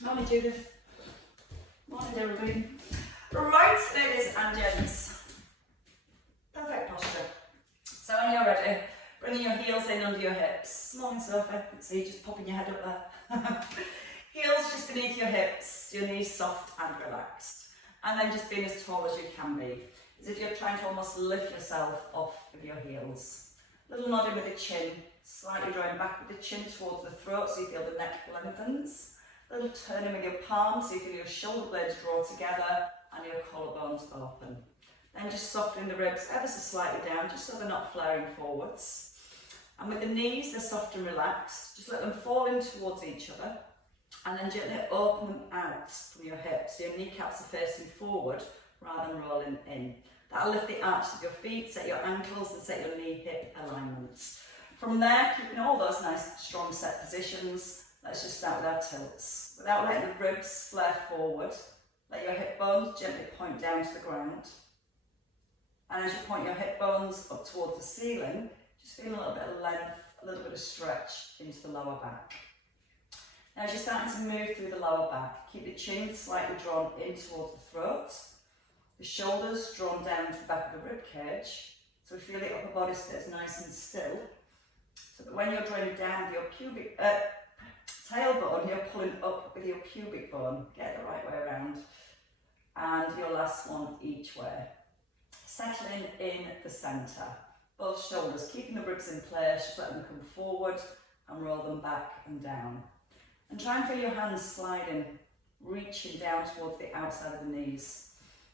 Morning, Judith. Morning, everybody. Right, ladies and gents. Perfect posture. So when you're ready, bringing your heels in under your hips. Morning, Sophie. See you just popping your head up there. Heels just beneath your hips, your knees soft and relaxed. And then just being as tall as you can be. As if you're trying to almost lift yourself off of your heels. Little nodding with the chin, slightly drawing back with the chin towards the throat so you feel the neck lengthens. Little turning with your palms so you feel your shoulder blades draw together and your collarbones open. Then just softening the ribs ever so slightly down, just so they're not flaring forwards. And with the knees, they're soft and relaxed. Just let them fall in towards each other. And then gently open them out from your hips. So your kneecaps are facing forward rather than rolling in. That'll lift the arches of your feet, set your ankles and set your knee-hip alignments. From there, keeping all those nice strong set positions, let's just start with our tilts. Without letting the ribs flare forward, let your hip bones gently point down to the ground. And as you point your hip bones up towards the ceiling, just feel a little bit of length, a little bit of stretch into the lower back. Now as you're starting to move through the lower back, keep the chin slightly drawn in towards the throat, the shoulders drawn down to the back of the rib cage, so we feel the upper body stays nice and still, so that when you're drawing down with your pubic tailbone, you're pulling up with your pubic bone. Get it the right way around. And your last one each way. Settling in the centre. Both shoulders, keeping the ribs in place, just let them come forward and roll them back and down. And try and feel your hands sliding, reaching down towards the outside of the knees.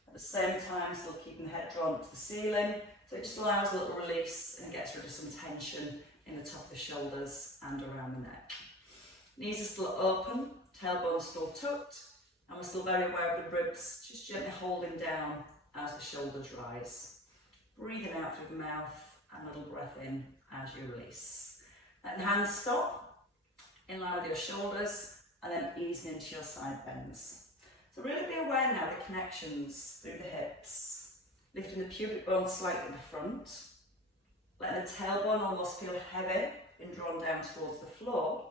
At the same time, still keeping the head drawn to the ceiling, so it just allows a little release and gets rid of some tension in the top of the shoulders and around the neck. Knees are still open, tailbone still tucked, and we're still very aware of the ribs, just gently holding down as the shoulders rise. Breathing out through the mouth and a little breath in as you release. Let the hands stop, in line with your shoulders, and then easing into your side bends. So really be aware now of the connections through the hips, lifting the pubic bone slightly at the front, letting the tailbone almost feel heavy and drawn down towards the floor.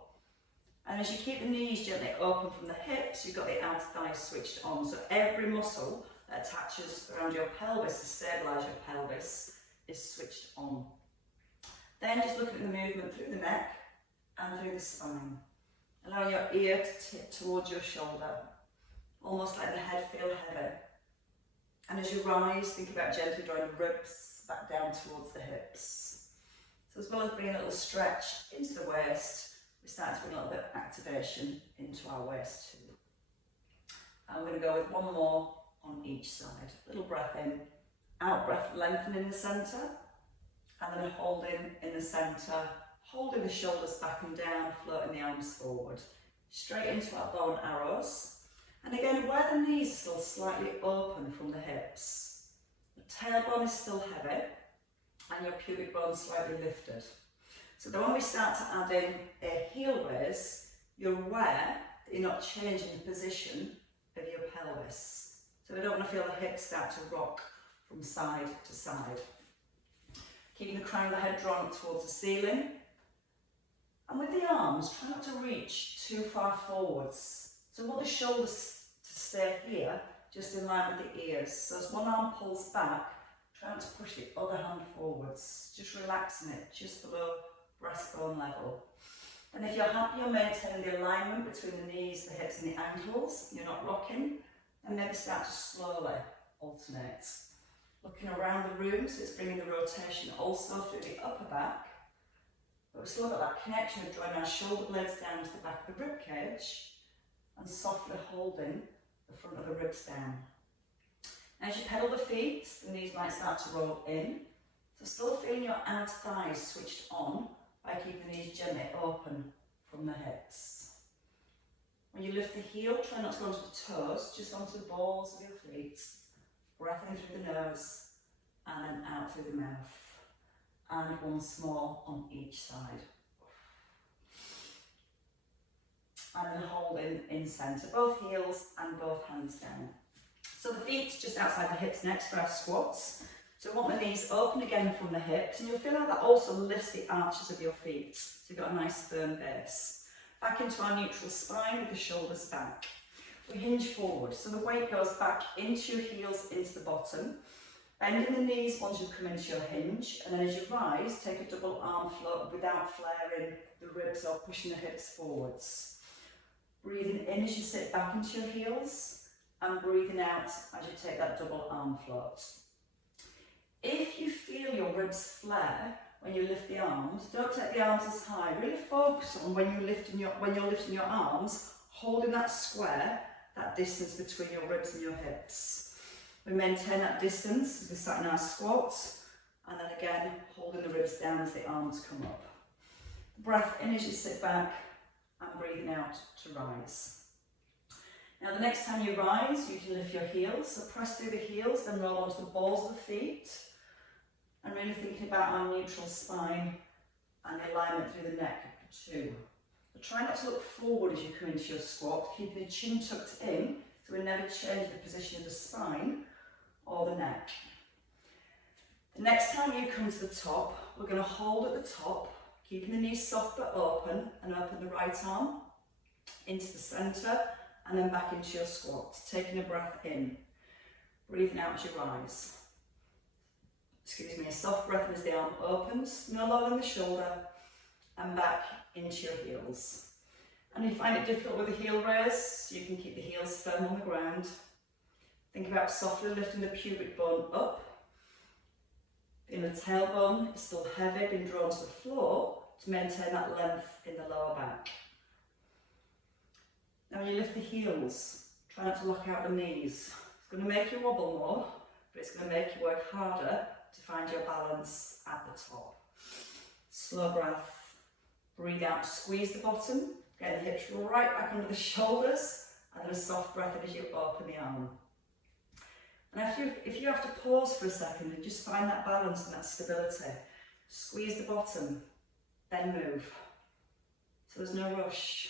And as you keep the knees gently open from the hips, you've got the outer thighs switched on. So every muscle that attaches around your pelvis to stabilise your pelvis is switched on. Then just looking at the movement through the neck and through the spine. Allowing your ear to tip towards your shoulder, almost letting the head feel heavy. And as you rise, think about gently drawing the ribs back down towards the hips. So as well as being a little stretch into the waist, we're starting to bring a little bit of activation into our waist too. And we're going to go with one more on each side. Little breath in, out breath, lengthen in the centre, and then holding in the centre, holding the shoulders back and down, floating the arms forward. Straight into our bow and arrows. And again, where the knees are still slightly open from the hips, the tailbone is still heavy, and your pubic bone slightly lifted. So then when we start to add in a heel raise, you're aware that you're not changing the position of your pelvis. So we don't want to feel the hips start to rock from side to side. Keeping the crown of the head drawn up towards the ceiling. And with the arms, try not to reach too far forwards. So we want the shoulders to stay here, just in line with the ears. So as one arm pulls back, try not to push the other hand forwards. Just relaxing it just below breastbone level. And if you're happy you're maintaining the alignment between the knees, the hips and the ankles, you're not rocking, then maybe start to slowly alternate. Looking around the room, so it's bringing the rotation also through the upper back, but we've still got that connection of drawing our shoulder blades down to the back of the rib cage and softly holding the front of the ribs down. As you pedal the feet, the knees might start to roll in, so still feeling your outer thighs switched on by keeping the knees gently open from the hips. When you lift the heel, try not to go onto the toes, just onto the balls of your feet. Breath in through the nose and then out through the mouth. And once more on each side. And then holding in centre, both heels and both hands down. So the feet just outside the hips next for our squats. So we want the knees open again from the hips, and you'll feel how that also lifts the arches of your feet. So you've got a nice firm base. back into our neutral spine with the shoulders back. We hinge forward, so the weight goes back into your heels, into the bottom. Bending the knees once you come into your hinge, and then as you rise, take a double arm float without flaring the ribs or pushing the hips forwards. Breathing in as you sit back into your heels, and breathing out as you take that double arm float. If you feel your ribs flare when you lift the arms, don't take the arms as high. Really focus on when you're lifting your arms, holding that square, that distance between your ribs and your hips. We maintain that distance as we sat in our squats, and then again holding the ribs down as the arms come up. Breath in as you sit back, and breathing out to rise. Now the next time you rise, you can lift your heels, so press through the heels, then roll onto the balls of the feet, and really thinking about our neutral spine and the alignment through the neck too. So try not to look forward as you come into your squat, keeping the chin tucked in, so we never change the position of the spine or the neck. The next time you come to the top, we're going to hold at the top, keeping the knees soft but open, and open the right arm into the centre, and then back into your squat, taking a breath in, breathing out as you rise. Excuse me, a soft breath as the arm opens, no lower than the shoulder, and back into your heels. And if you find it difficult with the heel raise, you can keep the heels firm on the ground. Think about softly lifting the pubic bone up. The inner tailbone is still heavy, being drawn to the floor to maintain that length in the lower back. Now when you lift the heels, try not to lock out the knees. It's going to make you wobble more, but it's going to make you work harder to find your balance at the top. Slow breath, breathe out, squeeze the bottom, get the hips right back under the shoulders, and then a soft breath as you open the arm. And if you have to pause for a second and just find that balance and that stability, squeeze the bottom, then move. So there's no rush,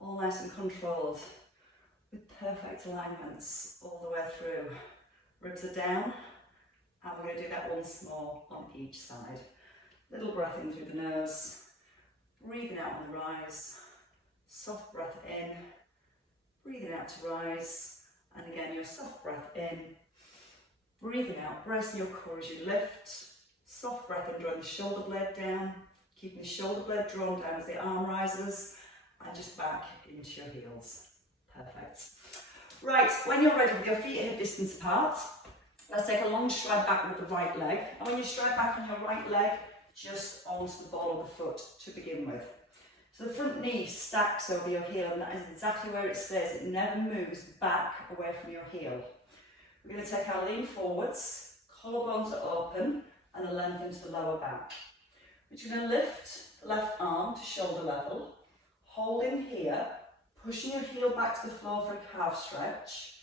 all nice and controlled, with perfect alignments all the way through. Ribs are down, and we're going to do that once more on each side. Little breath in through the nose, breathing out on the rise, soft breath in, breathing out to rise, and again your soft breath in, breathing out, bracing your core as you lift, soft breath in, drawing the shoulder blade down, keeping the shoulder blade drawn down as the arm rises, and just back into your heels. Perfect. Right, when you're ready with your feet at hip distance apart, let's take a long stride back with the right leg. And when you stride back on your right leg, just onto the ball of the foot to begin with. So the front knee stacks over your heel, and that is exactly where it stays. It never moves back away from your heel. We're going to take our lean forwards, collarbones are open, and a length into the lower back. We're going to lift the left arm to shoulder level, holding here, pushing your heel back to the floor for a calf stretch,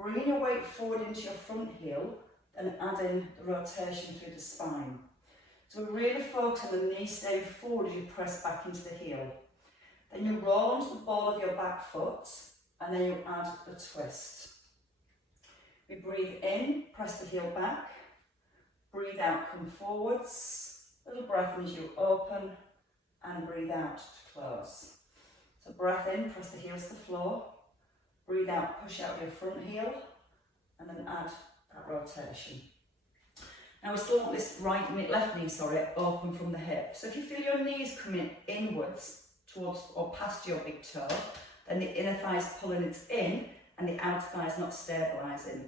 bringing your weight forward into your front heel, then adding the rotation through the spine. So we really focus on the knee staying forward as you press back into the heel. Then you roll onto the ball of your back foot, and then you add the twist. We breathe in, press the heel back, breathe out, come forwards, little breath in as you open, and breathe out to close. So breath in, press the heels to the floor, breathe out, push out your front heel, and then add that rotation. Now we still want this left knee, open from the hip. So if you feel your knees coming inwards towards or past your big toe, then the inner thigh is pulling it in and the outer thigh is not stabilising.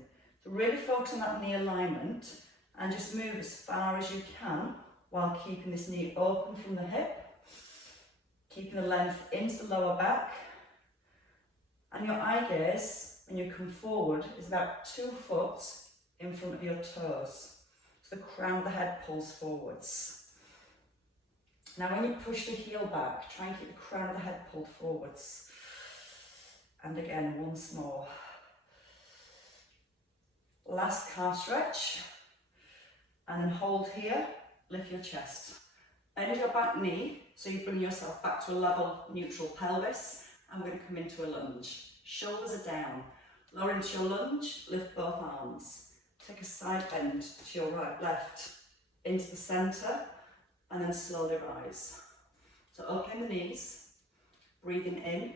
So really focus on that knee alignment and just move as far as you can while keeping this knee open from the hip, keeping the length into the lower back. And your eye gaze, when you come forward, is about 2 foot in front of your toes. So the crown of the head pulls forwards. Now when you push the heel back, try and keep the crown of the head pulled forwards. And again, once more. Last calf stretch. And then hold here, lift your chest. Bend your back knee, so you bring yourself back to a level neutral pelvis. I'm going to come into a lunge. Shoulders are down. Lower into your lunge, lift both arms. Take a side bend to your right, left, into the centre, and then slowly rise. So opening the knees, Breathing in,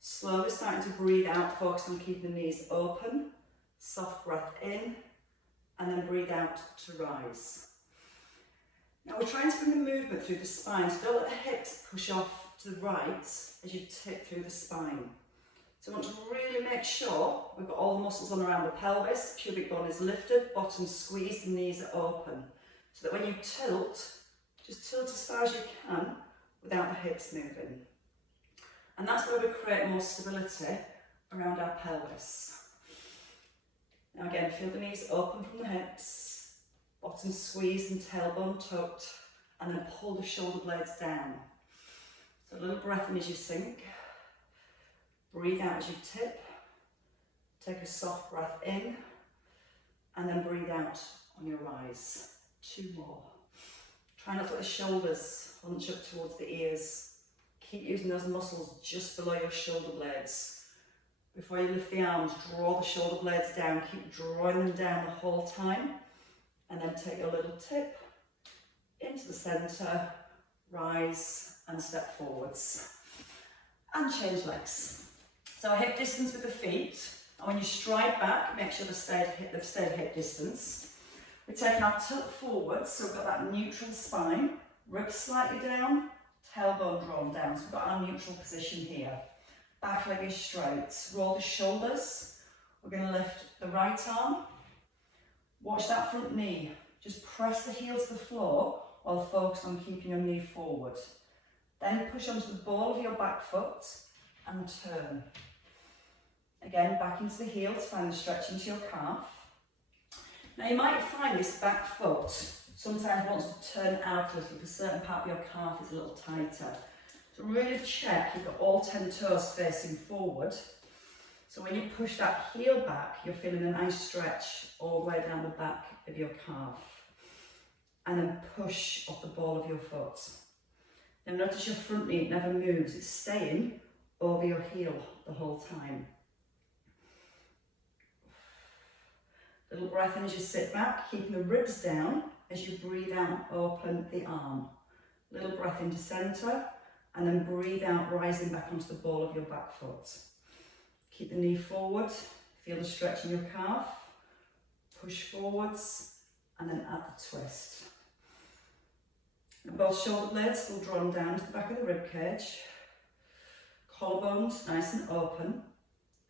slowly starting to breathe out, focus on keeping the knees open, soft breath in, and then breathe out to rise. Now we're trying to bring the movement through the spine, so don't let the hips push off to the right as you tip through the spine. So I want to really make sure we've got all the muscles on around the pelvis, pubic bone is lifted, bottom squeezed, and knees are open. So that when you tilt, just tilt as far as you can without the hips moving. And that's where we create more stability around our pelvis. Now again, feel the knees open from the hips, bottom squeezed and tailbone tucked, and then pull the shoulder blades down. So a little breath in as you sink. Breathe out as you tip, take a soft breath in, and then breathe out on your rise. 2 more. Try not to let the shoulders hunch up towards the ears. Keep using those muscles just below your shoulder blades. Before you lift the arms, draw the shoulder blades down, keep drawing them down the whole time, and then take a little tip into the centre, rise and step forwards. And change legs. So hip distance with the feet, and when you stride back, make sure they've stayed hip distance. We take our tilt forwards, so we've got that neutral spine, ribs slightly down, tailbone drawn down, so we've got our neutral position here. Back leg is straight, roll the shoulders, we're going to lift the right arm, watch that front knee, just press the heels to the floor while focused on keeping your knee forward. Then push onto the ball of your back foot and turn. Again, back into the heels, find the stretch into your calf. Now you might find this back foot sometimes wants to turn out a little if a certain part of your calf is a little tighter. So really check you've got all 10 toes facing forward. So when you push that heel back, you're feeling a nice stretch all the way down the back of your calf. And then push off the ball of your foot. Now notice your front knee never moves, it's staying over your heel the whole time. Little breath in as you sit back, keeping the ribs down as you breathe out, open the arm. Little breath into centre, and then breathe out, rising back onto the ball of your back foot. Keep the knee forward, feel the stretch in your calf, push forwards, and then add the twist. And both shoulder blades still drawn down to the back of the rib cage. Collarbones nice and open.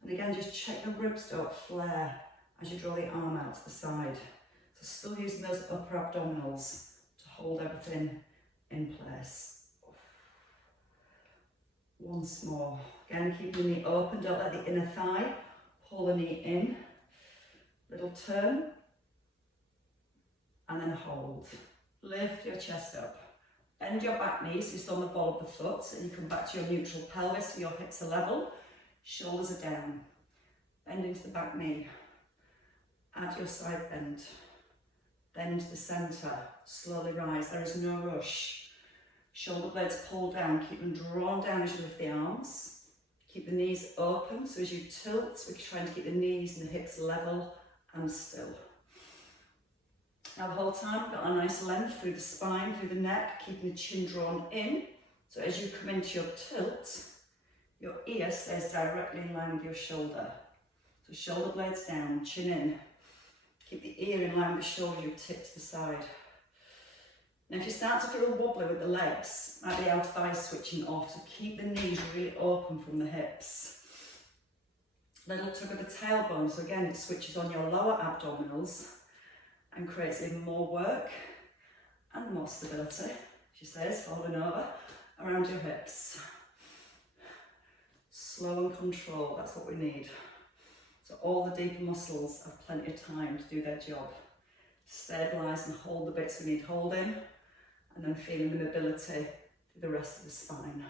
And again, just check the ribs don't flare as you draw the arm out to the side. So still using those upper abdominals to hold everything in place. Once more. Again, keep the knee open, don't let the inner thigh pull the knee in. Little turn. And then hold. Lift your chest up. Bend your back knees, so you stand on the ball of the foot, and you come back to your neutral pelvis, so your hips are level, shoulders are down. Bend into the back knee. Add your side bend. Then into the centre, slowly rise. There is no rush. Shoulder blades pull down, keep them drawn down as you lift the arms. Keep the knees open, so as you tilt, we're trying to keep the knees and the hips level and still. Now the whole time, we've got a nice length through the spine, through the neck, keeping the chin drawn in. So as you come into your tilt, your ear stays directly in line with your shoulder. So shoulder blades down, chin in. Keep the ear in line with the shoulder, you tip to the side. Now if you start to feel wobbly with the legs, might be outer thighs switching off, so keep the knees really open from the hips. Little tug of the tailbone, so again it switches on your lower abdominals and creates even more work and more stability, she says, folding over around your hips. Slow and control, that's what we need. So all the deeper muscles have plenty of time to do their job. Stabilise and hold the bits we need holding, and then feeling the mobility through the rest of the spine.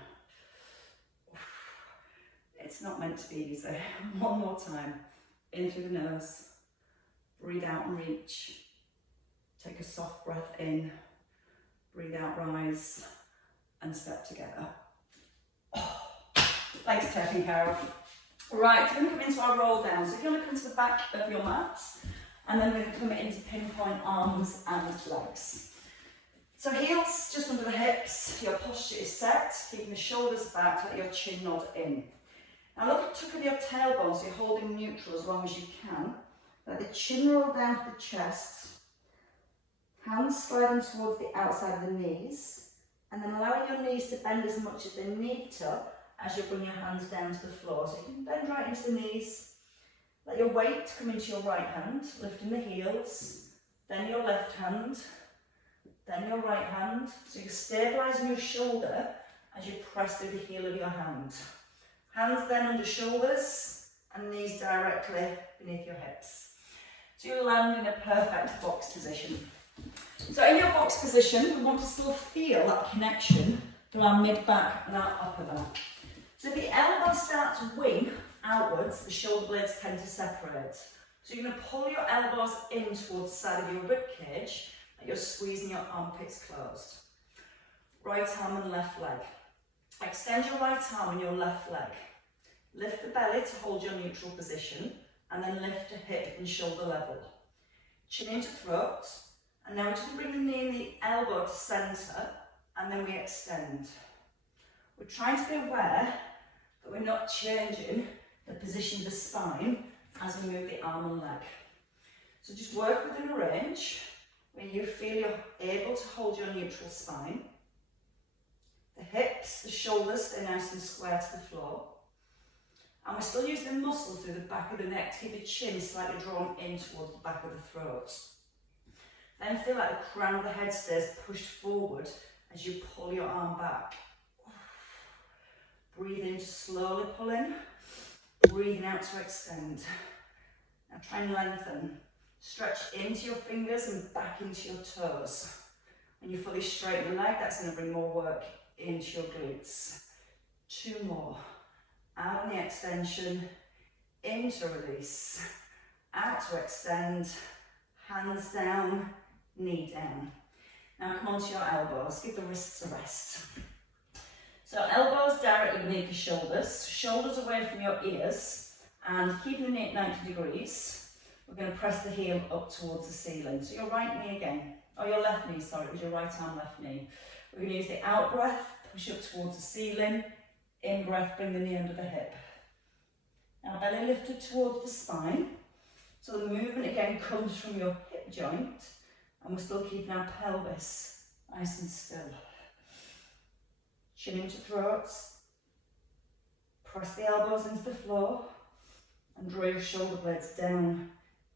It's not meant to be easy. One more time. In through the nose. Breathe out and reach. Take a soft breath in. Breathe out, rise, and step together. Legs taken care of. Right, we're going to come into our roll down. So if you want to come to the back of your mat, and then we're going to come into pinpoint arms and legs. So heels just under the hips, your posture is set, keeping the shoulders back, let your chin nod in. Now look at the tuck of your tailbone, so you're holding neutral as long as you can. Let the chin roll down to the chest, hands sliding towards the outside of the knees, and then allowing your knees to bend as much as they need to as you bring your hands down to the floor. So you can bend right into the knees, let your weight come into your right hand, lifting the heels, then your left hand, then your right hand. So you're stabilising your shoulder as you press through the heel of your hand. Hands then under shoulders and knees directly beneath your hips. So you land in a perfect box position. So in your box position, we want to still feel that connection to our mid-back and our upper back. So if the elbows start to wing outwards, the shoulder blades tend to separate. So you're going to pull your elbows in towards the side of your rib cage, and you're squeezing your armpits closed. Right arm and left leg. Extend your right arm and your left leg. Lift the belly to hold your neutral position, and then lift to hip and shoulder level. Chin into throat, and now we're just going to bring the knee and the elbow to centre, and then we extend. We're trying to be aware that we're not changing the position of the spine as we move the arm and leg. So just work within a range where you feel you're able to hold your neutral spine. The hips, the shoulders stay nice and square to the floor. And we're still using the muscle through the back of the neck to keep the chin slightly drawn in towards the back of the throat. Then feel like the crown of the head stays pushed forward as you pull your arm back. Breathe in to slowly pull in. Breathing out to extend. Now try and lengthen. Stretch into your fingers and back into your toes. When you fully straighten the leg, that's going to bring more work into your glutes. 2 more. Out on the extension, into release. Out to extend. Hands down, knee down. Now come onto your elbows. Give the wrists a rest. So elbows directly beneath the shoulders, shoulders away from your ears, and keeping the knee at 90 degrees, we're going to press the heel up towards the ceiling. So your right knee again, or your left knee, sorry, it was your right arm, left knee. We're going to use the out breath, push up towards the ceiling, in breath, bring the knee under the hip. Now belly lifted towards the spine, so the movement again comes from your hip joint, and we're still keeping our pelvis nice and still. Chin into throats, press the elbows into the floor, and draw your shoulder blades down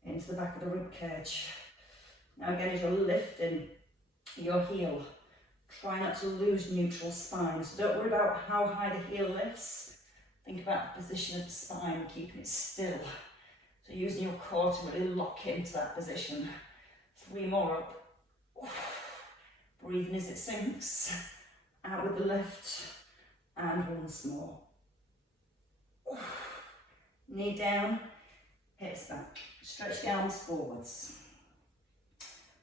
into the back of the rib cage. Now again, as you're lifting your heel, try not to lose neutral spine. So don't worry about how high the heel lifts. Think about the position of the spine, keeping it still. So using your core to really lock into that position. 3 more up. Breathing as it sinks. Out with the lift, and once more. Knee down, hips back. Stretch the arms forwards.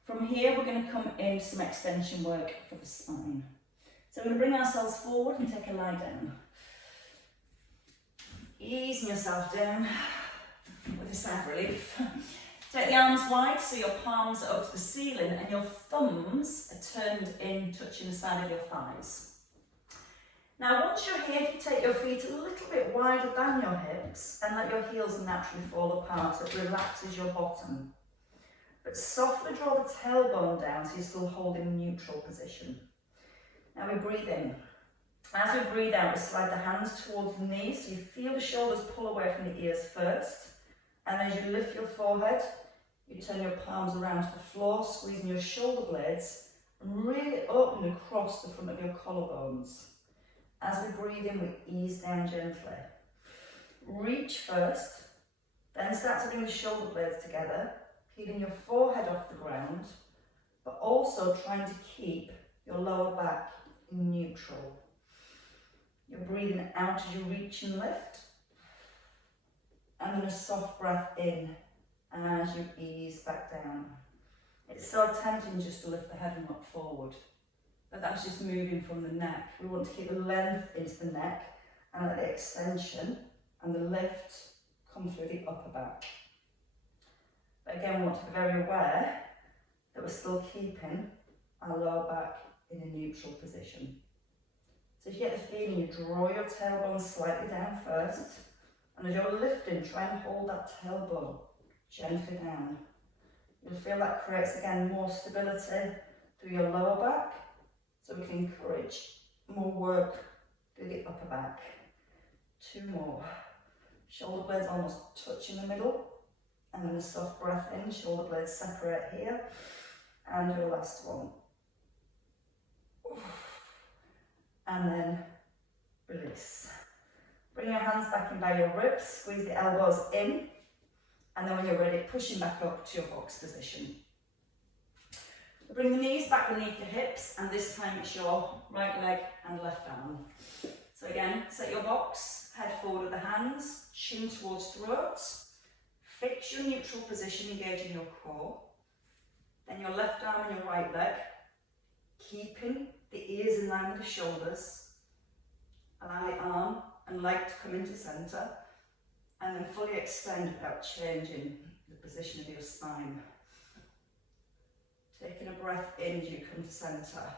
From here, we're going to come into some extension work for the spine. So we're going to bring ourselves forward and take a lie down. Easing yourself down with a sigh of relief. Take the arms wide so your palms are up to the ceiling and your thumbs are turned in, touching the side of your thighs. Now once you're here, if you take your feet a little bit wider than your hips and let your heels naturally fall apart, so it relaxes your bottom. But softly draw the tailbone down so you're still holding neutral position. Now we breathe in. As we breathe out, we slide the hands towards the knees so you feel the shoulders pull away from the ears first. And as you lift your forehead, you turn your palms around to the floor, squeezing your shoulder blades and really open across the front of your collarbones. As we breathe in, we ease down gently. Reach first, then start to bring the shoulder blades together, keeping your forehead off the ground, but also trying to keep your lower back neutral. You're breathing out as you reach and lift, and then a soft breath in as you ease back down. It's so tempting just to lift the head and look forward, but that's just moving from the neck. We want to keep the length into the neck and let the extension and the lift come through the upper back. But again, we want to be very aware that we're still keeping our lower back in a neutral position. So if you get the feeling, you draw your tailbone slightly down first, and as you're lifting, try and hold that tailbone gently down. You'll feel that creates again more stability through your lower back, so we can encourage more work through the upper back. 2 more. Shoulder blades almost touch in the middle, and then a soft breath in, shoulder blades separate here, and your last one. And then release. Bring your hands back in by your ribs, squeeze the elbows in, and then when you're ready, pushing back up to your box position. Bring the knees back beneath the hips, and this time it's your right leg and left arm. So again, set your box, head forward with the hands, chin towards throat, fix your neutral position, engaging your core. Then your left arm and your right leg, keeping the ears in line with the shoulders. Allow the arm and leg to come into centre, and then fully extend without changing the position of your spine. Taking a breath in as you come to centre.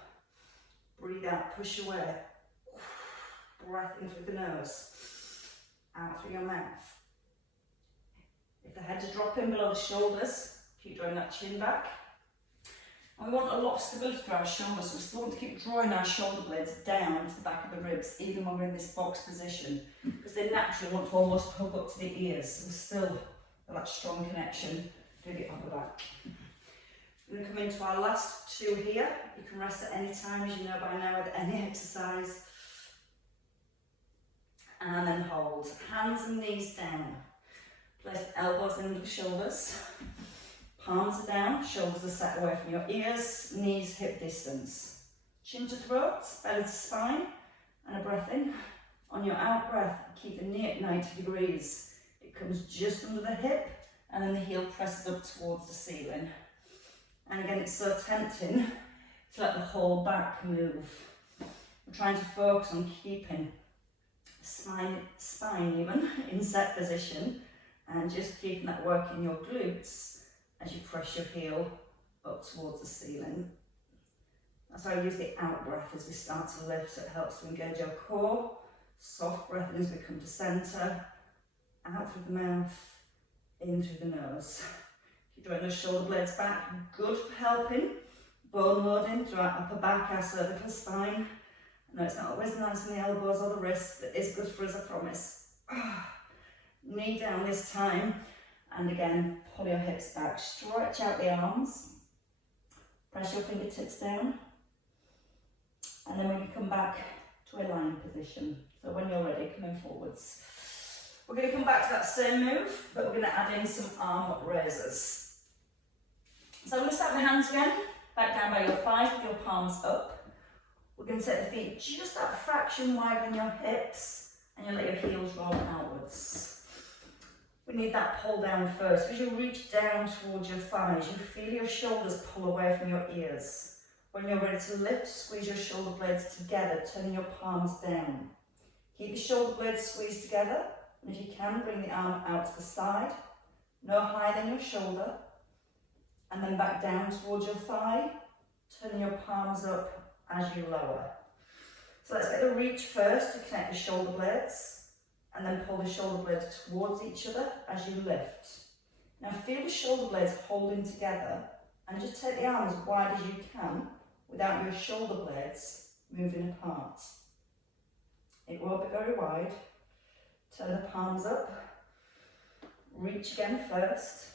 Breathe out, push away. Breath in through the nose, out through your mouth. If the head's dropping below the shoulders, keep drawing that chin back. And we want a lot of stability through our shoulders, so we still want to keep drawing our shoulder blades down to the back of the ribs, even when we're in this box position, because they naturally want to almost hug up to the ears, so still that strong connection through the upper back. We're going to come into our last 2 here. You can rest at any time, as you know by now, with any exercise. And then hold. Hands and knees down. Place elbows under the shoulders. Palms are down, shoulders are set away from your ears, knees hip distance. Chin to throat, belly to spine, and a breath in. On your out breath, keep the knee at 90 degrees. It comes just under the hip, and then the heel presses up towards the ceiling. And again, it's so tempting to let the whole back move. We're trying to focus on keeping the spine even in set position, and just keeping that work in your glutes as you press your heel up towards the ceiling. That's why I use the out breath as we start to lift, so it helps to engage your core. Soft breath in as we come to centre, out through the mouth, in through the nose. Keep drawing those shoulder blades back, good for helping bone loading through our upper back, our cervical spine. I know it's not always nice on the elbows or the wrists, but it's good for us, I promise. Knee down this time. And again, pull your hips back, stretch out the arms, press your fingertips down, and then when you come back to a lying position. So when you're ready, come in forwards. We're going to come back to that same move, but we're going to add in some arm raises. So I'm going to start with the hands again, back down by your thighs with your palms up. We're going to take the feet just that fraction wide on your hips, and you let your heels roll outwards. We need that pull down first. As you reach down towards your thighs, you feel your shoulders pull away from your ears. When you're ready to lift, squeeze your shoulder blades together, turning your palms down. Keep the shoulder blades squeezed together, and if you can, bring the arm out to the side, no higher than your shoulder, and then back down towards your thigh, turning your palms up as you lower. So let's get the reach first to connect the shoulder blades, and then pull the shoulder blades towards each other as you lift. Now feel the shoulder blades holding together, and just take the arm as wide as you can without your shoulder blades moving apart. It won't be very wide. Turn the palms up, reach again first.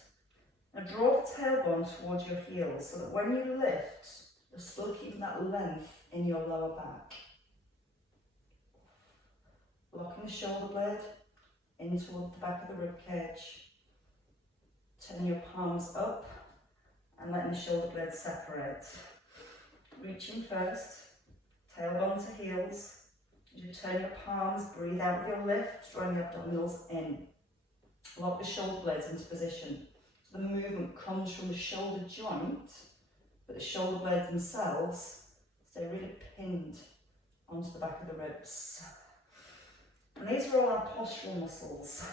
Now draw the tailbone towards your heels so that when you lift, you're still keeping that length in your lower back. Locking the shoulder blade in toward the back of the rib cage. Turn your palms up and letting the shoulder blades separate. Reaching first, tailbone to heels. As you turn your palms, breathe out with your lift, drawing the abdominals in. Lock the shoulder blades into position. So the movement comes from the shoulder joint, but the shoulder blades themselves stay really pinned onto the back of the ribs. And these are all our postural muscles,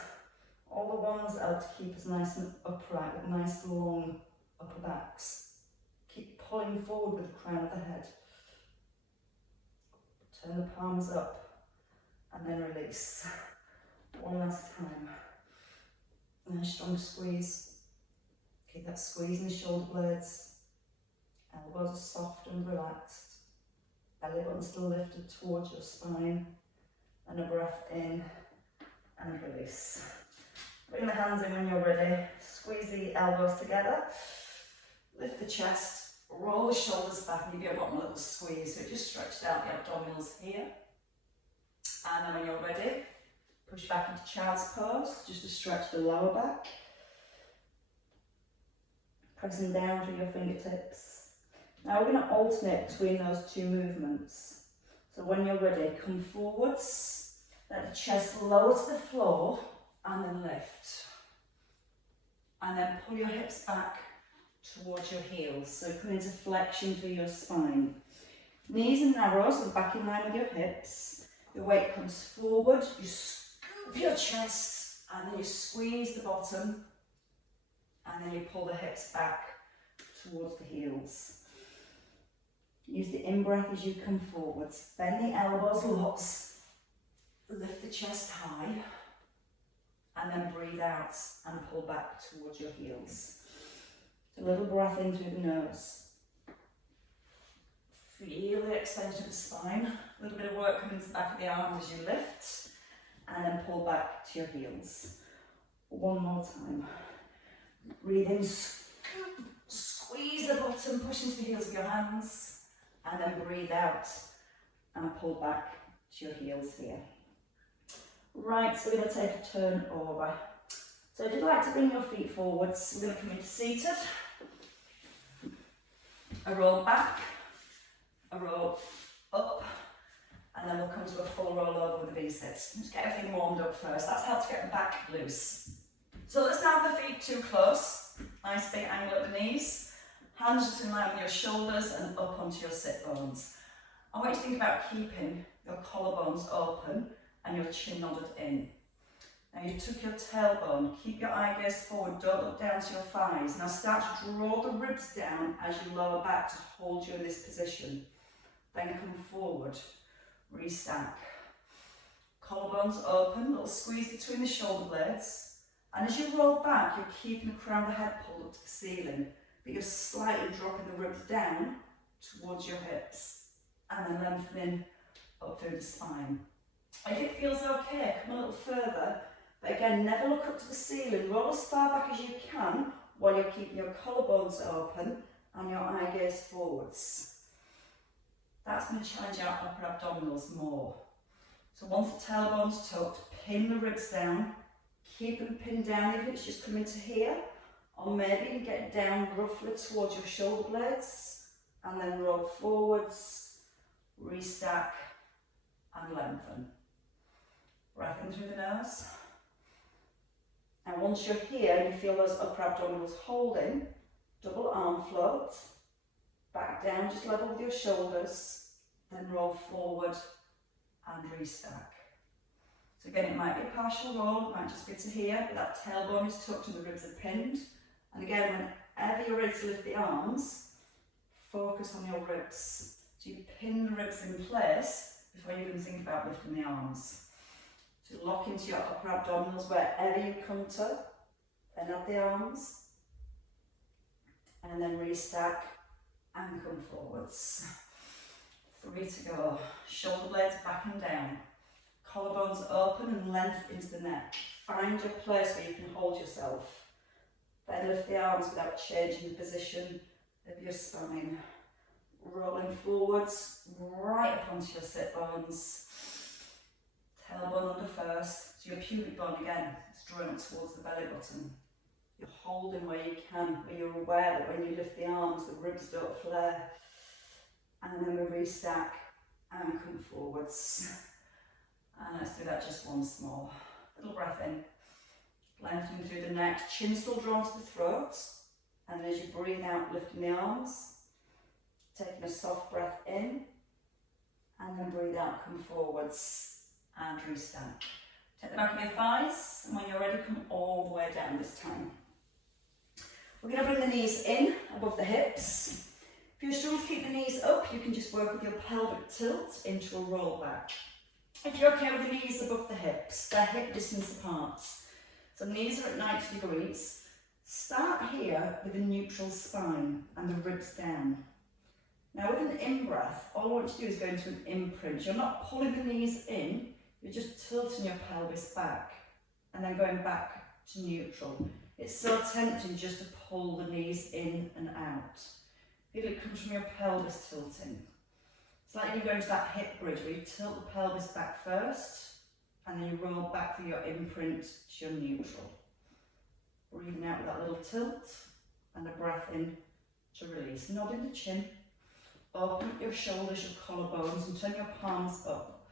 all the ones that help to keep us nice and upright with nice long upper backs. Keep pulling forward with the crown of the head. Turn the palms up and then release. One last time. Nice strong squeeze. Keep that squeeze in the shoulder blades. Elbows are soft and relaxed. Belly button still lifted towards your spine. And a breath in and release. Bring the hands in when you're ready. Squeeze the elbows together. Lift the chest. Roll the shoulders back and give your bottom a little squeeze. So it just stretched out the abdominals here. And then when you're ready, push back into child's pose, just to stretch the lower back. Pressing down through your fingertips. Now we're going to alternate between those two movements. So when you're ready, come forwards, let the chest lower to the floor and then lift. And then pull your hips back towards your heels. So come into flexion through your spine. Knees are narrow, so back in line with your hips. Your weight comes forward, you scoop your chest and then you squeeze the bottom and then you pull the hips back towards the heels. Use the in-breath as you come forwards. Bend the elbows lots, lift the chest high and then breathe out and pull back towards your heels. A little breath in through the nose. Feel the extension of the spine. A little bit of work coming to the back of the arms as you lift and then pull back to your heels. One more time. Breathe in, squeeze the bottom, push into the heels of your hands and then breathe out and pull back to your heels here. Right, so we're going to take a turn over. So if you'd like to bring your feet forwards, we're going to come into seated. A roll back, a roll up, and then we'll come to a full roll over with the V-sits. Just get everything warmed up first. That's how to get the back loose. So let's not have the feet too close. Nice big angle at the knees. Hands just in line with your shoulders and up onto your sit bones. I want you to think about keeping your collarbones open and your chin nodded in. Now you took your tailbone, keep your eye gaze forward, don't look down to your thighs. Now start to draw the ribs down as you lower back to hold you in this position. Then come forward, restack. Collarbones open, little squeeze between the shoulder blades. And as you roll back, you're keeping the crown of the head pulled up to the ceiling, but you're slightly dropping the ribs down towards your hips and then lengthening up through the spine. If it feels okay, come a little further. But again, never look up to the ceiling. Roll as far back as you can while you're keeping your collarbones open and your eye gaze forwards. That's going to challenge our upper abdominals more. So once the tailbone's tucked, pin the ribs down. Keep them pinned down, even if it's just coming to here. Or maybe you can get down roughly towards your shoulder blades and then roll forwards, restack and lengthen. Breath in through the nose. And once you're here and you feel those upper abdominals holding, double arm float, back down, just level with your shoulders, then roll forward and restack. So again, it might be a partial roll, it might just be to here, but that tailbone is tucked and the ribs are pinned. And again, whenever you're ready to lift the arms, focus on your ribs. So you pin the ribs in place before you even think about lifting the arms. So lock into your upper abdominals wherever you come to, then add the arms, and then restack and come forwards. 3 to go. Shoulder blades back and down. Collarbones open and length into the neck. Find your place where you can hold yourself. Then lift the arms without changing the position of your spine. Rolling forwards, right up onto your sit bones. Tailbone under first, so your pubic bone again is drawn up towards the belly button. You're holding where you can, where you're aware that when you lift the arms, the ribs don't flare. And then we restack and come forwards. And let's do that just once more. Little breath in, lengthening through the neck, chin still drawn to the throat. And as you breathe out, lifting the arms, taking a soft breath in, and then breathe out, come forwards. And restack. Take the back of your thighs, and when you're ready, come all the way down this time. We're going to bring the knees in above the hips. If you're struggling to keep the knees up, you can just work with your pelvic tilt into a roll back. If you're okay with the knees above the hips, they're hip distance apart. So knees are at 90 degrees. Start here with a neutral spine and the ribs down. Now with an in-breath, all I want you to do is go into an imprint. You're not pulling the knees in, you're just tilting your pelvis back and then going back to neutral. It's so tempting just to pull the knees in and out. Feel it comes from your pelvis tilting. It's like you go into that hip bridge where you tilt the pelvis back first and then you roll back for your imprint to your neutral. Breathing out with that little tilt and a breath in to release. Nodding the chin. Open up your shoulders, your collarbones, and turn your palms up.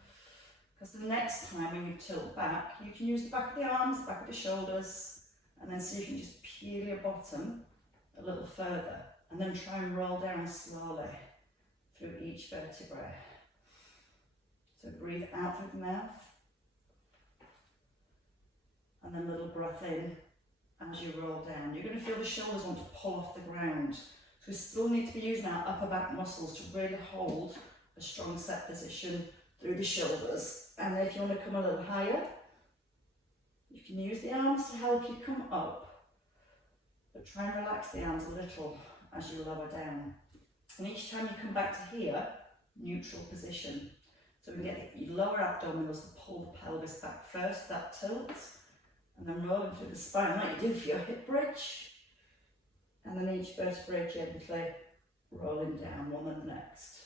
Because the next time when you tilt back, you can use the back of the arms, the back of the shoulders, and then see if you can just peel your bottom a little further. And then try and roll down slowly through each vertebrae. So breathe out through the mouth. And then a little breath in as you roll down. You're going to feel the shoulders want to pull off the ground. So we still need to be using our upper back muscles to really hold a strong set position through the shoulders. And then if you want to come a little higher, you can use the arms to help you come up. But try and relax the arms a little as you lower down. And each time you come back to here, neutral position. So we can get your lower abdominals to pull the pelvis back first, that tilt, and then rolling through the spine like you do for your hip bridge. And then each vertebrae gently rolling down one and the next.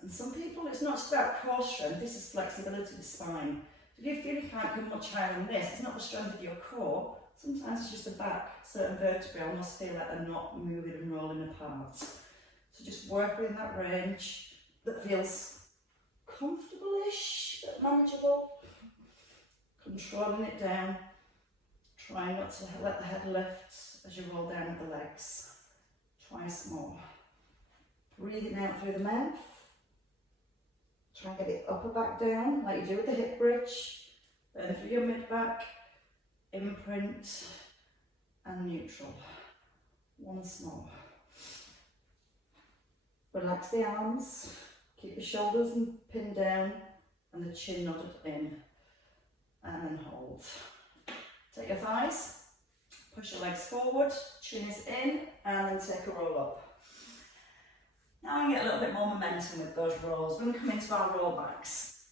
And some people, it's not just about core strength, this is flexibility of the spine. If you feel you can't go much higher than this, it's not the strength of your core, sometimes it's just the back. Certain vertebrae almost feel like they're not moving and rolling apart. So just work within that range that feels comfortable-ish, but manageable. Controlling it down. Try not to let the head lift as you roll down with the legs. Twice more. Breathing out through the mouth. Try and get the upper back down like you do with the hip bridge. Then through your mid back, imprint and neutral. Once more. Relax the arms. Keep the shoulders pinned down and the chin nodded in. And then hold. Take your thighs, push your legs forward, chin is in, and then take a roll up. Now we get a little bit more momentum with those rolls. We're going to come into our roll backs.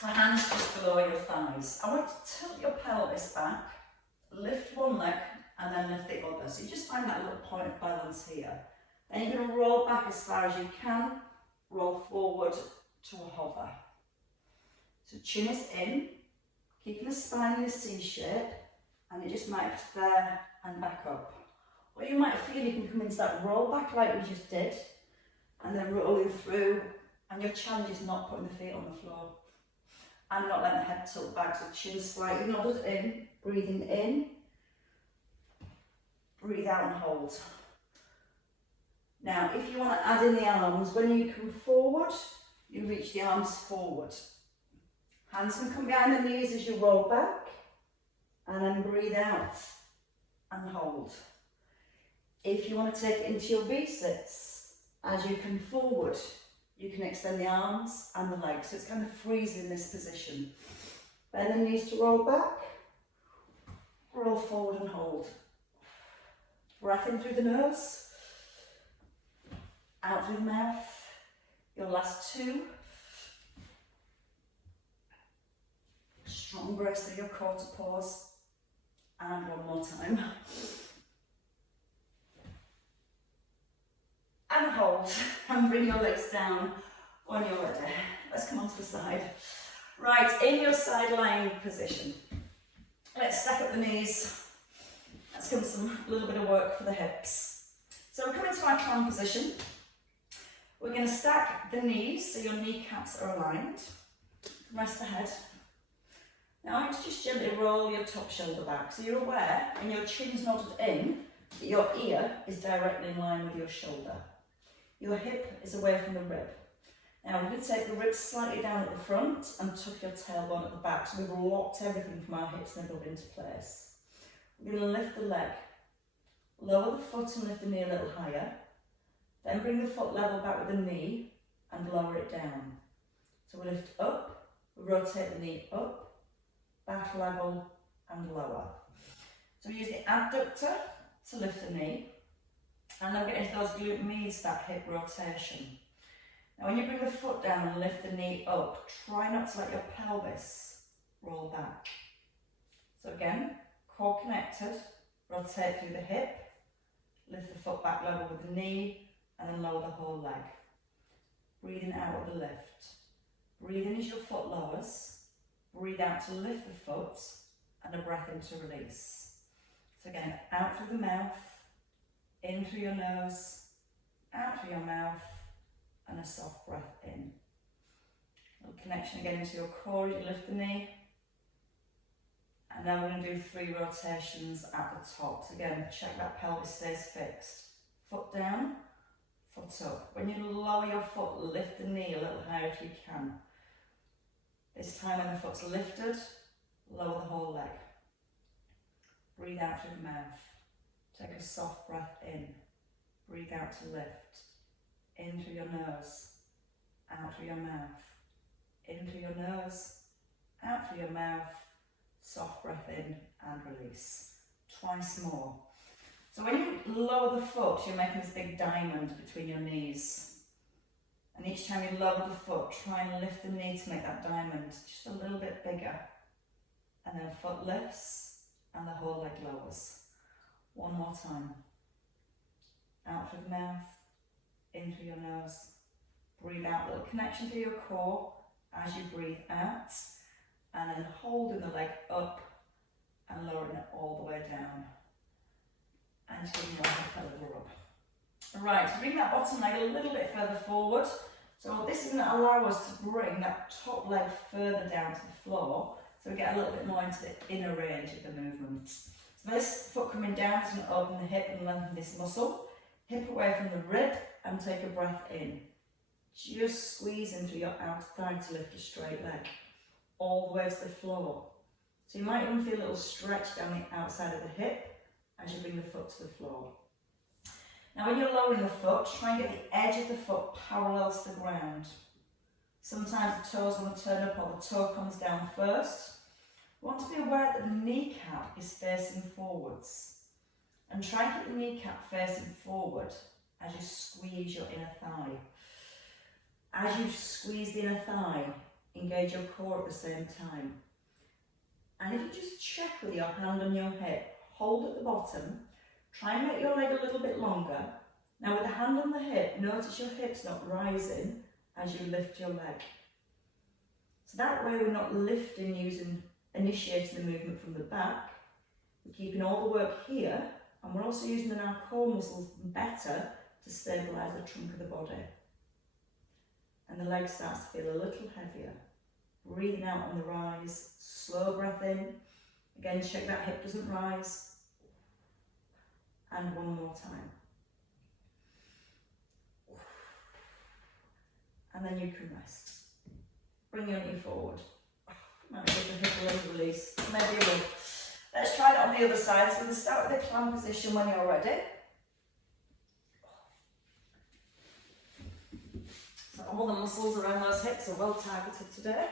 So hands just below your thighs. I want you to tilt your pelvis back, lift one leg, and then lift the other. So you just find that little point of balance here. Then you're going to roll back as far as you can, roll forward to a hover. So chin is in, keeping the spine in a C shape, and it just might be there and back up. Or you might feel you can come into that roll back like we just did, and then rolling through, and your challenge is not putting the feet on the floor, and not letting the head tilt back, so chin slightly nodded in, breathing in, breathe out and hold. Now, if you want to add in the arms, when you come forward, you reach the arms forward. Hands can come behind the knees as you roll back, and then breathe out and hold. If you want to take it into your V-sits, as you come forward, you can extend the arms and the legs, so it's kind of freezing in this position. Bend the knees to roll back, roll forward and hold. Breath in through the nose, out through the mouth. Your last two. Strong breaths through your quarter pause. And one more time. And hold. And bring your legs down when you're ready. Let's come onto the side. Right, in your side lying position. Let's stack up the knees. Let's give them a little bit of work for the hips. So we're coming to our clown position. We're going to stack the knees so your kneecaps are aligned. Rest the head. Now I want you to just gently roll your top shoulder back so you're aware when your chin's nodded in that your ear is directly in line with your shoulder. Your hip is away from the rib. Now we're going to take the ribs slightly down at the front and tuck your tailbone at the back, so we've locked everything from our hips nibbled into place. We're going to lift the leg, lower the foot and lift the knee a little higher, Then bring the foot level back with the knee and lower it down. So we lift up, we rotate the knee up, back level and lower. So we use the abductor to lift the knee, and then get into those glute medius, that hip rotation. Now when you bring the foot down and lift the knee up, try not to let your pelvis roll back. So again, core connected, rotate through the hip, lift the foot back level with the knee, and then lower the whole leg. Breathing out with the lift. Breathe in as your foot lowers, breathe out to lift the foot, and a breath in to release. So again, out through the mouth, in through your nose, out through your mouth, and a soft breath in. A little connection again into your core as you lift the knee. And now we're going to do 3 rotations at the top. So again, check that pelvis stays fixed. Foot down, foot up. When you lower your foot, lift the knee a little higher if you can. This time when the foot's lifted, lower the whole leg. Breathe out through the mouth. Take a soft breath in. Breathe out to lift. In through your nose, out through your mouth. In through your nose, out through your mouth. Soft breath in and release. Twice more. So when you lower the foot, you're making this big diamond between your knees. And each time you lower the foot, try and lift the knee to make that diamond just a little bit bigger. And then foot lifts and the whole leg lowers. One more time. Out through the mouth, in through your nose. Breathe out, little connection to your core as you breathe out. And then holding the leg up and lowering it all the way down. And just giving your hip a little rub. Right, so bring that bottom leg a little bit further forward. So this is going to allow us to bring that top leg further down to the floor, so we get a little bit more into the inner range of the movement. So this foot coming down is going to open the hip and lengthen this muscle. Hip away from the rib and take a breath in. Just squeeze into your outer thigh to lift a straight leg, all the way to the floor. So you might even feel a little stretch down the outside of the hip as you bring the foot to the floor. Now when you're lowering the foot, try and get the edge of the foot parallel to the ground. Sometimes the toes want to turn up or the toe comes down first. You want to be aware that the kneecap is facing forwards. And try and keep the kneecap facing forward as you squeeze your inner thigh. As you squeeze the inner thigh, engage your core at the same time. And if you just check with your hand on your hip, hold at the bottom, try and make your leg a little bit longer. Now with the hand on the hip, notice your hip's not rising as you lift your leg. So that way we're not lifting initiating the movement from the back. We're keeping all the work here, and we're also using our core muscles better to stabilise the trunk of the body. And the leg starts to feel a little heavier. Breathing out on the rise, slow breath in. Again, check that hip doesn't rise. And one more time. And then you can rest. Bring your knee forward. Might give the hip a little release. Maybe a will. Let's try that on the other side. So we're going to start with the clam position when you're ready. So all the muscles around those hips are well targeted today.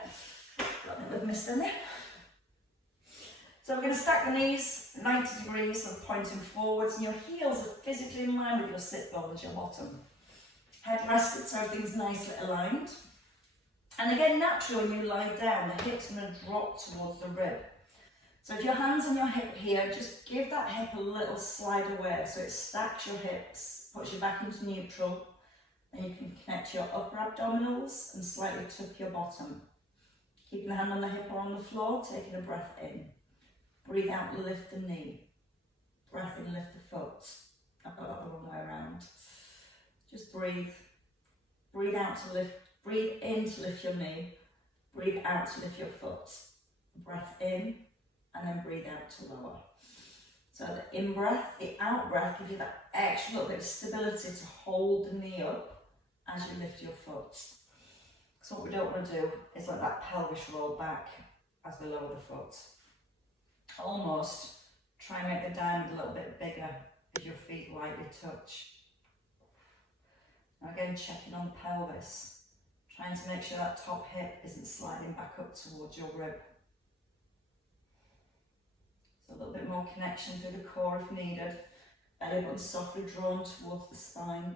Don't think we've missed any. So we're going to stack the knees 90 degrees, so pointing forwards, and your heels are physically in line with your sit bones, your bottom. Head rested so everything's nicely aligned. And again, naturally when you lie down, the hip's going to drop towards the rib. So if your hand's on your hip here, just give that hip a little slide away so it stacks your hips, puts you back into neutral. Then you can connect your upper abdominals and slightly tuck your bottom. Keeping the hand on the hip or on the floor, taking a breath in. Breathe out, lift the knee. Breath in, lift the foot. I've got that the wrong way around. Just breathe. Breathe out to lift. Breathe in to lift your knee. Breathe out to lift your foot. Breath in, and then breathe out to lower. So the in breath, the out breath gives you that extra little bit of stability to hold the knee up as you lift your foot. So what we don't want to do is let that pelvis roll back as we lower the foot. Almost try and make the diamond a little bit bigger as your feet lightly touch. Now again, checking on the pelvis, trying to make sure that top hip isn't sliding back up towards your rib. So a little bit more connection through the core if needed. Belly button softly drawn towards the spine.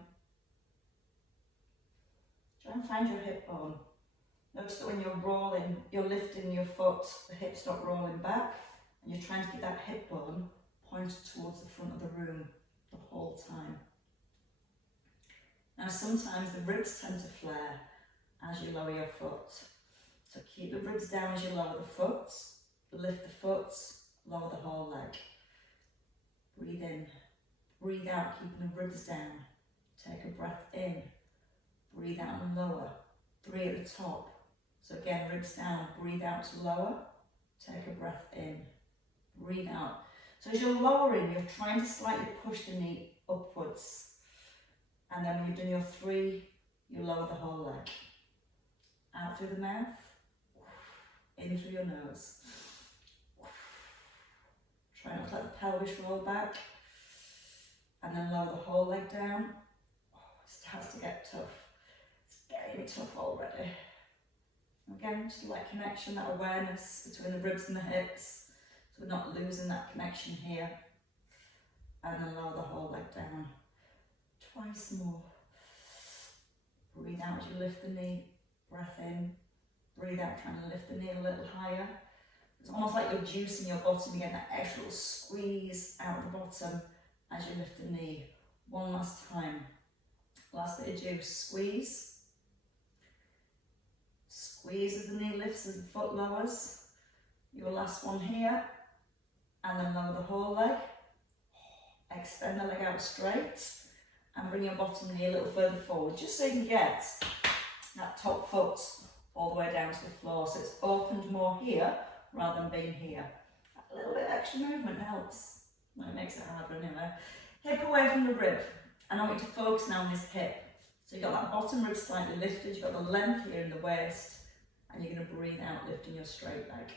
Try and find your hip bone. Notice that when you're rolling, you're lifting your foot, the hip's not rolling back, and you're trying to keep that hip bone pointed towards the front of the room the whole time. Now sometimes the ribs tend to flare as you lower your foot. So keep the ribs down as you lower the foot, lift the foot, lower the whole leg. Breathe in, breathe out, keeping the ribs down. Take a breath in, breathe out and lower. 3 at the top. So again, ribs down, breathe out to lower. Take a breath in, breathe out. So as you're lowering, you're trying to slightly push the knee upwards. And then when you've done your 3, you lower the whole leg. Out through the mouth, in through your nose. Try not to let the pelvis roll back. And then lower the whole leg down. It starts to get tough. It's getting tough already. Again, just like connection, that awareness between the ribs and the hips. So we're not losing that connection here. And then lower the whole leg down. Twice more. Breathe out as you lift the knee. Breath in. Breathe out, trying to lift the knee a little higher. It's almost like you're juicing your bottom. You get that extra little squeeze out the bottom as you lift the knee. One last time. Last bit of juice. Squeeze. Squeeze as the knee lifts, as the foot lowers. Your last one here. And then lower the whole leg. Extend the leg out straight. And bring your bottom knee a little further forward, just so you can get that top foot all the way down to the floor. So it's opened more here rather than being here. A little bit of extra movement helps. Well, it makes it harder anyway. Hip away from the rib. And I want you to focus now on this hip. So you've got that bottom rib slightly lifted, you've got the length here in the waist, and you're going to breathe out, lifting your straight leg.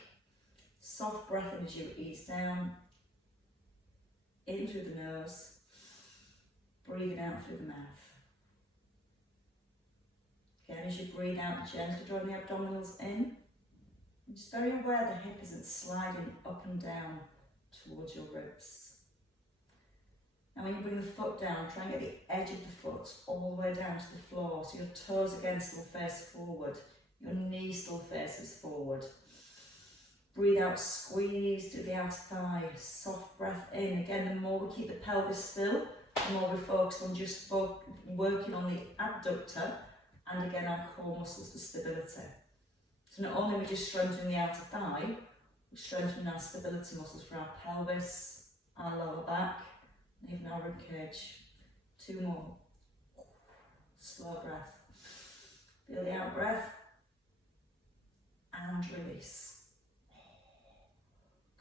Soft breath in as you ease down. In through the nose. Breathing out through the mouth. Again, as you breathe out, gently drawing the abdominals in. And just very aware the hip isn't sliding up and down towards your ribs. Now when you bring the foot down, try and get the edge of the foot all the way down to the floor. So your toes again still face forward. Your knee still faces forward. Breathe out, squeeze through the outer thigh. Soft breath in. Again, the more we keep the pelvis still, the more we focus on just working on the abductor and again our core muscles for stability. So not only are we just strengthening the outer thigh, we're strengthening our stability muscles for our pelvis, our lower back, and even our ribcage. 2 more. Slow breath. Feel the out breath and release.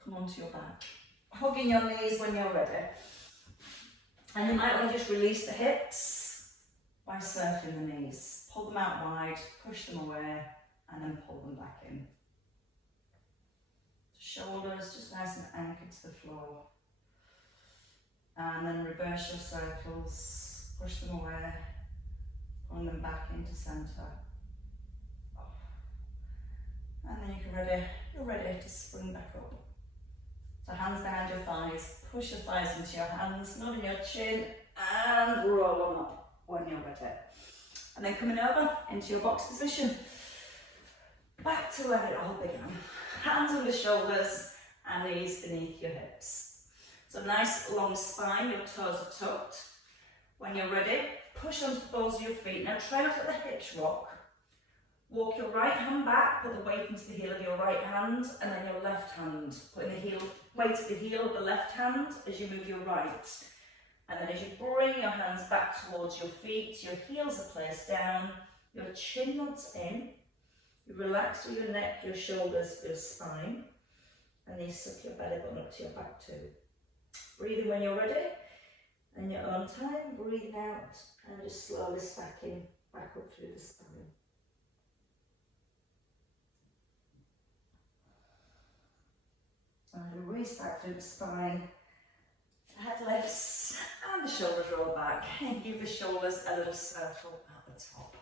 Come onto your back. Hugging your knees when you're ready. And you might want to just release the hips by circling the knees. Pull them out wide, push them away, and then pull them back in. Shoulders just nice and anchored to the floor. And then reverse your circles, push them away, pulling them back into centre. And then you're ready to spring back up. So hands behind your thighs, push your thighs into your hands, nod in your chin, and roll them up when you're ready. And then coming over into your box position. Back to where it all began. Hands under shoulders and knees beneath your hips. So nice long spine, your toes are tucked. When you're ready, push onto the balls of your feet. Now try not to let the hips rock. Walk your right hand back, put the weight into the heel of your right hand, and then your left hand. Putting the weight at the heel of the left hand as you move your right. And then as you bring your hands back towards your feet, your heels are placed down, your chin nods in, you relax through your neck, your shoulders, your spine, and then you suck your belly button up to your back too. Breathing when you're ready, and your own time, breathing out, and just slowly stacking back up through the spine. And restack through the spine, head lifts, and And the shoulders roll back. And give the shoulders a little circle at the top.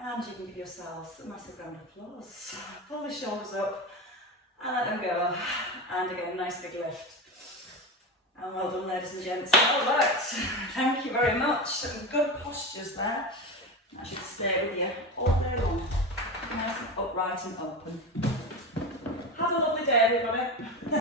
And you can give yourselves a massive round of applause. Pull the shoulders up and let them go. And again, nice big lift. And well done, ladies and gents. All right. Thank you very much. Some good postures there. That should stay with you all day long. Nice and upright and open. Have a lovely day, everybody.